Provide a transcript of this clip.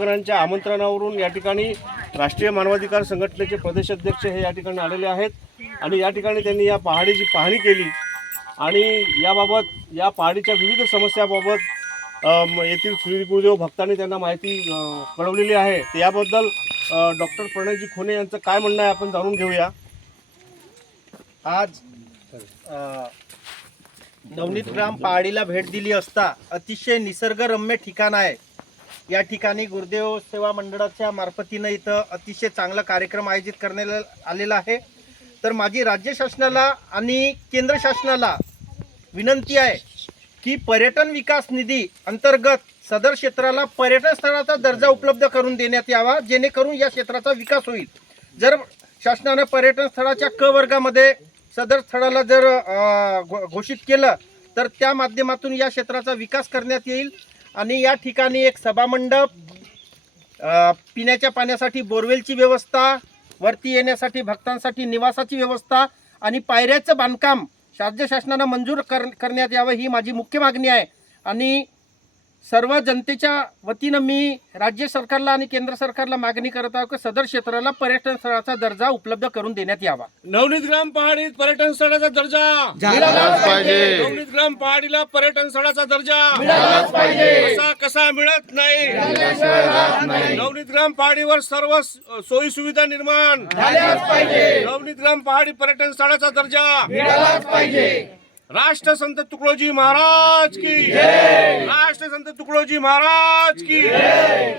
च्या आमंत्रणावरून या ठिकाणी राष्ट्रीय मानवाधिकार संघटनेचे प्रदेशाध्यक्ष हे या ठिकाणी आलेले आहेत आणि या ठिकाणी त्यांनी या पहाडीची पाहणी केली आणि याबाबत या पहाडीच्या विविध समस्याबाबत येथील श्री गुरुदेव भक्तांनी त्यांना माहिती कळवलेली आहे। याबद्दल डॉक्टर प्रणयजी खोने यांचं काय म्हणणं आहे आपण जाणून घेऊया। आज नवनीत ग्राम पहाडीला भेट दिली असता अतिशय निसर्गरम्य ठिकाण आहे। या ठिकाणी गुरुदेव सेवा मंडळाच्या मार्फतीने इथं अतिशय चांगला कार्यक्रम आयोजित करण्यात आलेला आहे। तर माझी राज्य शासनाला आणि केंद्र शासनाला विनंती आहे की पर्यटन विकास निधी अंतर्गत सदर क्षेत्राला पर्यटन स्थळाचा दर्जा उपलब्ध करून देण्यात यावा, जेणेकरून या क्षेत्राचा विकास होईल। जर शासनाने पर्यटन स्थळाच्या क वर्गामध्ये सदर स्थळाला जर घोषित केलं तर त्या माध्यमातून या क्षेत्राचा विकास करण्यात येईल आणि या ठिकाणी एक सभामंडप, पिण्याच्या पाण्यासाठी बोरवेलची व्यवस्था, वरती येण्यासाठी भक्तांसाठी निवासाची व्यवस्था आणि पायऱ्याचं बांधकाम राज्य शासनाने मंजूर करण्यात यावं ही माझी मुख्य मागणी आहे। आणि सर्व जनतेच्या वतीनं मी राज्य सरकारला आणि केंद्र सरकारला मागणी करत आहे की सदर क्षेत्राला पर्यटन स्थळाचा दर्जा उपलब्ध करून देण्यात यावा। नवनीत ग्राम पहाडीत पर्यटन स्थळाचा दर्जा मिळालाच पाहिजे। नवनीत ग्राम पहाडीला पर्यटन स्थळाचा दर्जा मिळालाच पाहिजे। कसा मिळत नाही। नवनीत ग्राम पहाडीवर सर्व सोयी सुविधा निर्माण झाल्याच पाहिजे। नवनीत ग्राम पहाडी पर्यटन स्थळाचा दर्जा मिळालाच पाहिजे। राष्ट्रसंत तुकडोजी महाराज की जय। राष्ट्रसंत तुकडोजी महाराज की जय।